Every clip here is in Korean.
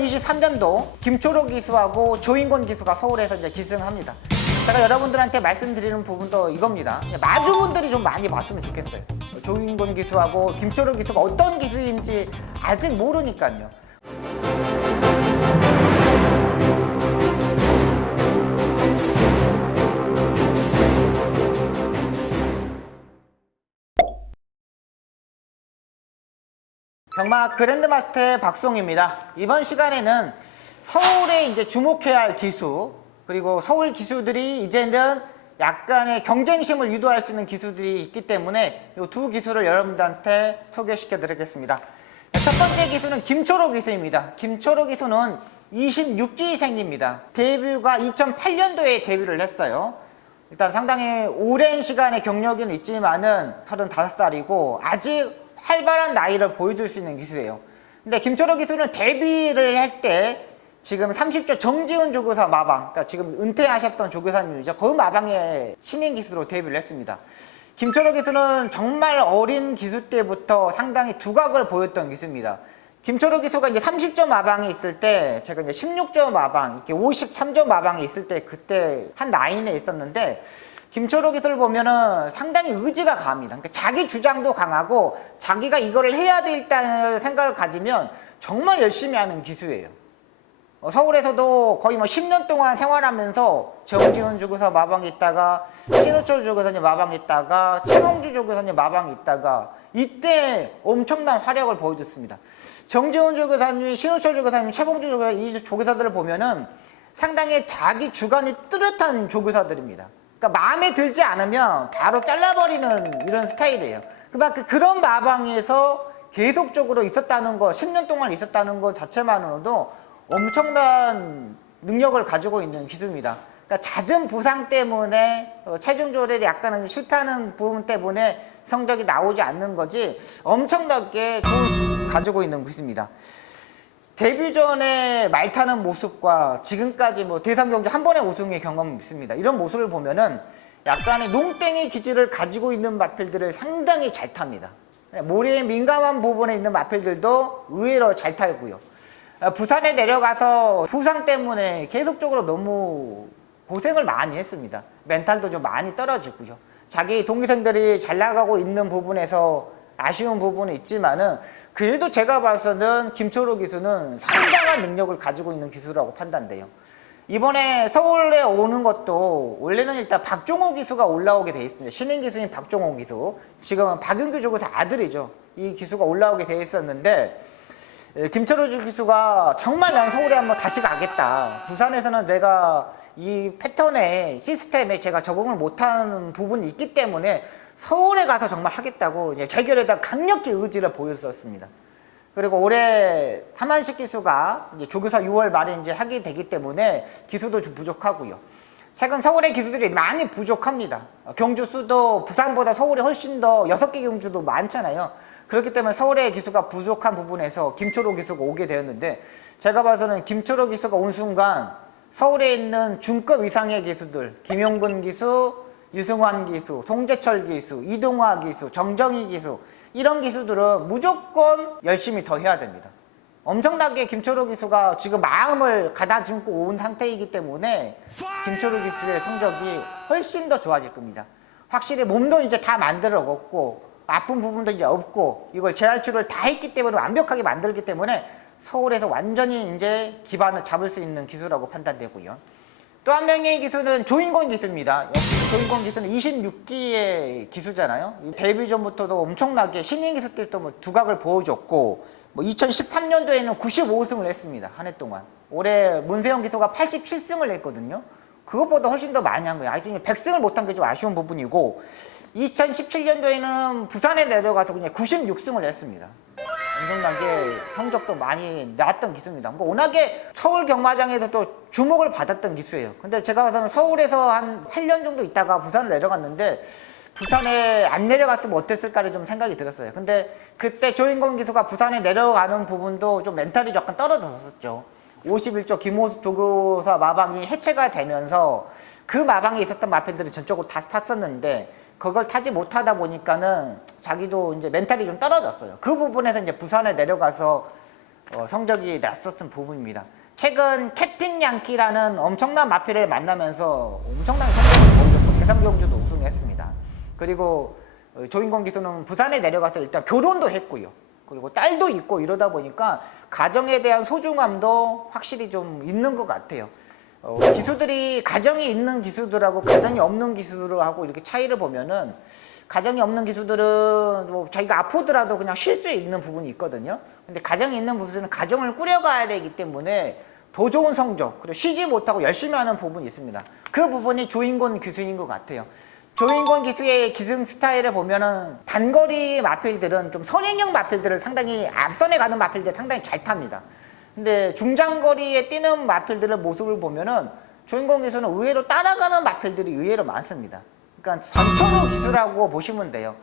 2023년도 김초록 기수하고 조인권 기수가 서울에서 이제 기승합니다. 제가 여러분들한테 말씀드리는 부분도 이겁니다. 마주분들이 좀 많이 봤으면 좋겠어요. 조인권 기수하고 김초록 기수가 어떤 기수인지 아직 모르니까요. 경마 그랜드마스터의 박송입니다. 이번 시간에는 서울에 이제 주목해야 할 기수, 그리고 서울 기수들이 이제는 약간의 경쟁심을 유도할 수 있는 기수들이 있기 때문에 이 두 기수를 여러분들한테 소개시켜 드리겠습니다. 첫 번째 기수는 김초록 기수입니다. 김초록 기수는 26기생입니다. 데뷔가 2008년도에 데뷔를 했어요. 일단 상당히 오랜 시간의 경력은 있지만은 35살이고 아직 활발한 나이를 보여줄 수 있는 기수예요. 근데 김초록 기수는 데뷔를 할 때 지금 30조 정지훈 조교사 마방, 그러니까 지금 은퇴하셨던 조교사님이죠. 그 마방의 신인 기수로 데뷔를 했습니다. 김초록 기수는 정말 어린 기수 때부터 상당히 두각을 보였던 기수입니다. 김초록 기수가 이제 30조 마방이 있을 때, 제가 이제 16조 마방, 이렇게 53조 마방이 있을 때 그때 한 라인에 있었는데, 김초록 기수를 보면은 상당히 의지가 강합니다. 그러니까 자기 주장도 강하고 자기가 이거를 해야 되겠다는 생각을 가지면 정말 열심히 하는 기수예요. 서울에서도 거의 뭐 10년 동안 생활하면서 정지훈 조교사 마방에 있다가 신우철 조교사님 마방에 있다가 최봉주 조교사님 마방에 있다가 이때 엄청난 활약을 보여줬습니다. 정지훈 조교사님, 신우철 조교사님, 최봉주 조교사님 이 조교사들을 보면은 상당히 자기 주관이 뚜렷한 조교사들입니다. 그러니까 마음에 들지 않으면 바로 잘라버리는 이런 스타일이에요. 그만큼 그런 마방에서 계속적으로 있었다는 거, 10년 동안 있었다는 것 자체만으로도 엄청난 능력을 가지고 있는 기수입니다. 그러니까 잦은 부상 때문에 체중 조절이 약간은 실패하는 부분 때문에 성적이 나오지 않는 거지 엄청나게 좋은 가지고 있는 기수입니다. 데뷔 전에 말 타는 모습과 지금까지 뭐 대상경제 한 번에 우승의 경험이 있습니다. 이런 모습을 보면은 약간의 농땡이 기질을 가지고 있는 마필들을 상당히 잘 탑니다. 모래에 민감한 부분에 있는 마필들도 의외로 잘 타고요. 부산에 내려가서 부상 때문에 계속적으로 너무 고생을 많이 했습니다. 멘탈도 좀 많이 떨어지고요. 자기 동기생들이 잘 나가고 있는 부분에서 아쉬운 부분이 있지만은 그래도 제가 봐서는 김초록 기수는 상당한 능력을 가지고 있는 기수라고 판단돼요. 이번에 서울에 오는 것도 원래는 일단 박종호 기수가 올라오게 돼 있습니다. 신인 기수인 박종호 기수, 지금은 박윤규 조교사 아들이죠. 이 기수가 올라오게 돼 있었는데 김초록 기수가 정말 난 서울에 한번 다시 가겠다. 부산에서는 내가 이 패턴에 시스템에 제가 적응을 못하는 부분이 있기 때문에 서울에 가서 정말 하겠다고 이제 재결에다 강력히 의지를 보였었습니다. 그리고 올해 하만식 기수가 이제 조교사 6월 말에 이제 하게 되기 때문에 기수도 좀 부족하고요. 최근 서울의 기수들이 많이 부족합니다. 경주 수도 부산보다 서울이 훨씬 더 6개 경주도 많잖아요. 그렇기 때문에 서울의 기수가 부족한 부분에서 김초록 기수가 오게 되었는데 제가 봐서는 김초록 기수가 온 순간 서울에 있는 중급 이상의 기수들, 김용근 기수, 유승환 기수, 송재철 기수, 이동화 기수, 정정희 기수 이런 기수들은 무조건 열심히 더 해야 됩니다. 엄청나게 김초록 기수가 지금 마음을 가다듬고 온 상태이기 때문에 김초록 기수의 성적이 훨씬 더 좋아질 겁니다. 확실히 몸도 이제 다 만들어졌고 아픈 부분도 이제 없고 이걸 재활치료를 다 했기 때문에 완벽하게 만들기 때문에 서울에서 완전히 이제 기반을 잡을 수 있는 기수라고 판단되고요. 또 한 명의 기수는 조인권 기수입니다. 역시 조인권 기수는 26기의 기수잖아요. 데뷔 전부터도 엄청나게 신인 기수 때도 뭐 두각을 보여줬고 뭐 2013년도에는 95승을 했습니다. 한 해 동안. 올해 문세영 기수가 87승을 했거든요. 그것보다 훨씬 더 많이 한 거예요. 아직 100승을 못한 게 좀 아쉬운 부분이고 2017년도에는 부산에 내려가서 그냥 96승을 했습니다. 엄청나게 성적도 많이 나왔던 기수입니다. 워낙에 서울 경마장에서도 주목을 받았던 기수예요. 근데 제가 봐서는 서울에서 한 8년 정도 있다가 부산을 내려갔는데 부산에 안 내려갔으면 어땠을까를 좀 생각이 들었어요. 근데 그때 조인권 기수가 부산에 내려가는 부분도 좀 멘탈이 약간 떨어졌었죠. 51조 김호수 조교사 마방이 해체가 되면서 그 마방에 있었던 마필들이 전적으로 다 탔었는데 그걸 타지 못하다 보니까는 자기도 이제 멘탈이 좀 떨어졌어요. 그 부분에서 이제 부산에 내려가서 성적이 났었던 부분입니다. 최근 캡틴 양키라는 엄청난 마필을 만나면서 엄청난 성적을 보여줬고 대상 경주도 우승했습니다. 그리고 조인권 기수는 부산에 내려가서 일단 결혼도 했고요. 그리고 딸도 있고 이러다 보니까 가정에 대한 소중함도 확실히 좀 있는 것 같아요. 기수들이 가정이 있는 기수들하고 가정이 없는 기수들하고 이렇게 차이를 보면은 가정이 없는 기수들은 뭐 자기가 아프더라도 그냥 쉴 수 있는 부분이 있거든요. 근데 가정이 있는 부분은 가정을 꾸려가야 되기 때문에 더 좋은 성적 그리고 쉬지 못하고 열심히 하는 부분이 있습니다. 그 부분이 조인권 기수인 것 같아요. 조인권 기수의 기승 스타일을 보면은 단거리 마필들은 좀 선행형 마필들을 상당히 앞선에 가는 마필들 상당히 잘 탑니다. 근데 중장거리에 뛰는 마필들의 모습을 보면은 조인권 기수는 의외로 따라가는 마필들이 의외로 많습니다. 그러니까 전천후 기수라고 보시면 돼요.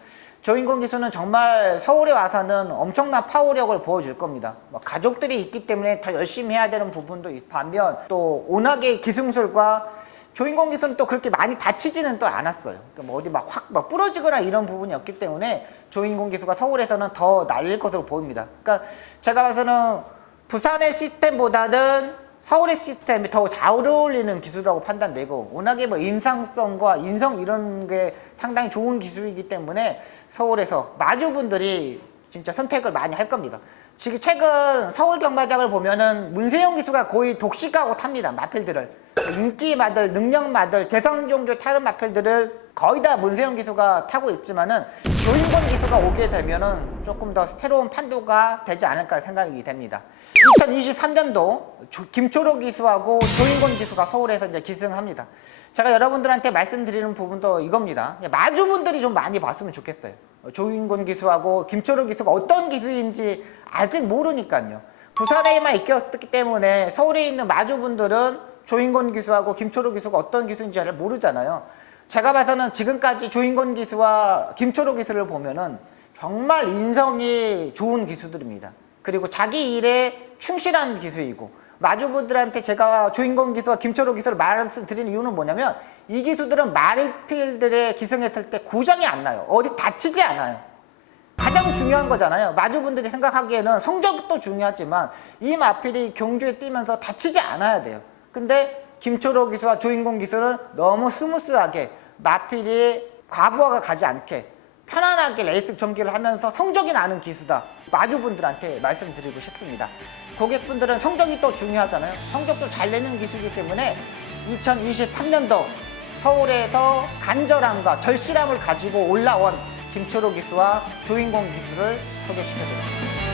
조인권 기수는 정말 서울에 와서는 엄청난 파워력을 보여줄 겁니다. 가족들이 있기 때문에 더 열심히 해야 되는 부분도 반면 또 워낙에 기승술과 조인권 기수는 또 그렇게 많이 다치지는 또 않았어요. 그러니까 뭐 어디 막 부러지거나 이런 부분이 없기 때문에 조인권 기수가 서울에서는 더 날릴 것으로 보입니다. 그러니까 제가 봐서는 부산의 시스템보다는 서울의 시스템이 더 잘 어울리는 기술이라고 판단되고 워낙에 뭐 인상성과 인성 이런 게 상당히 좋은 기술이기 때문에 서울에서 마주분들이 진짜 선택을 많이 할 겁니다. 지금 최근 서울 경마장을 보면은 문세영 기수가 거의 독식하고 탑니다. 마필들을. 인기 마들, 능력 마들, 대성종조 타는 마필들을 거의 다 문세영 기수가 타고 있지만은 조인권 기수가 오게 되면은 조금 더 새로운 판도가 되지 않을까 생각이 됩니다. 2023년도 김초록 기수하고 조인권 기수가 서울에서 이제 기승합니다. 제가 여러분들한테 말씀드리는 부분도 이겁니다. 마주분들이 좀 많이 봤으면 좋겠어요. 조인권 기수하고 김초록 기수가 어떤 기수인지 아직 모르니까요. 부산에만 있었기 때문에 서울에 있는 마주분들은 조인권 기수하고 김초록 기수가 어떤 기수인지 잘 모르잖아요. 제가 봐서는 지금까지 조인권 기수와 김초록 기수를 보면은 정말 인성이 좋은 기수들입니다. 그리고 자기 일에 충실한 기수이고 마주분들한테 제가 조인권 기수와 김초록 기수를 말씀드리는 이유는 뭐냐면 이 기수들은 마필들의 기승했을 때 고장이 안 나요. 어디 다치지 않아요. 가장 중요한 거잖아요. 마주분들이 생각하기에는 성적도 중요하지만 이 마필이 경주에 뛰면서 다치지 않아야 돼요. 근데 김초록 기수와 조인권 기수는 너무 스무스하게 마필이 과부하가 가지 않게 편안하게 레이스 전개를 하면서 성적이 나는 기수다. 마주분들한테 말씀드리고 싶습니다. 고객분들은 성적이 또 중요하잖아요. 성적도 잘 내는 기수이기 때문에 2023년도 서울에서 간절함과 절실함을 가지고 올라온 김초록 기수와 조인권 기수를 소개시켜드립니다.